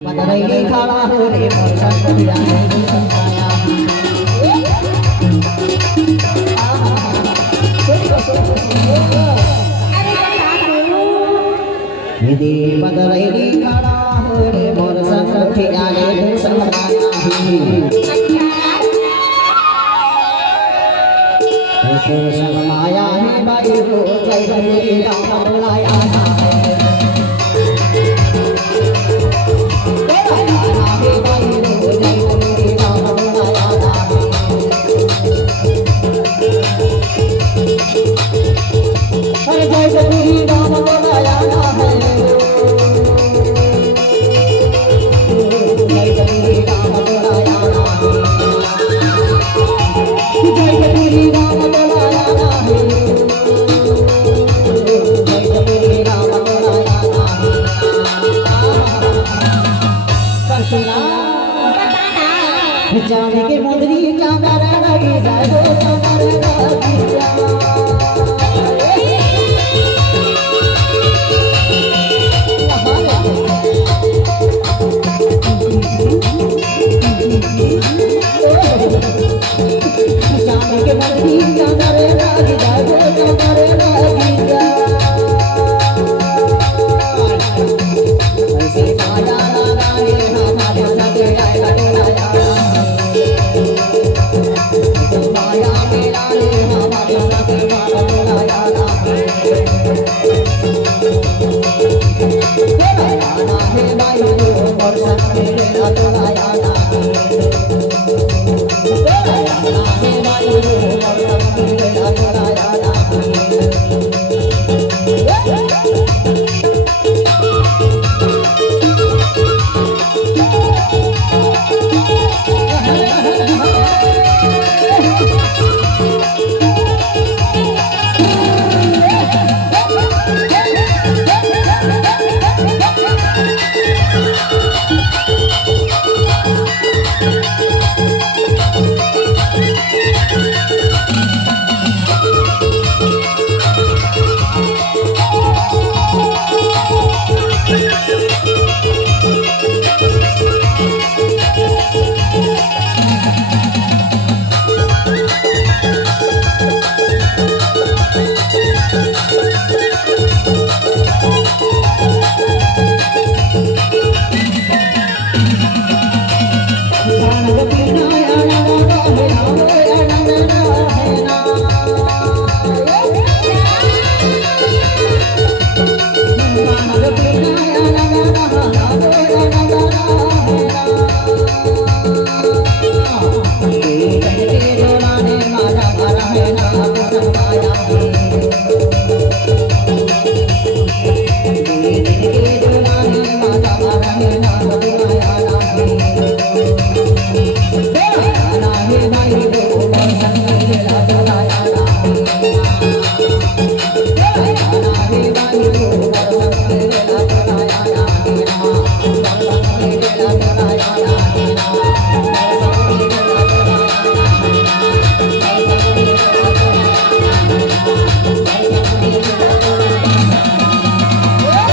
बदरैली खड़ा हो रे मोर संगतिया रे संगाया दीदी बदरैली खड़ा हो रे मोर संगतिया रे संगाया संग माया है बाई हो जय हरि राम लाया जाने के मुंदरी चांदर लगी जाए वो चांदर लगी जाने के मुंदरी चांदर लगी जाए वो चांदर लगी ऐसे माया ना रे हमारे साथ आएगा और सब मेरे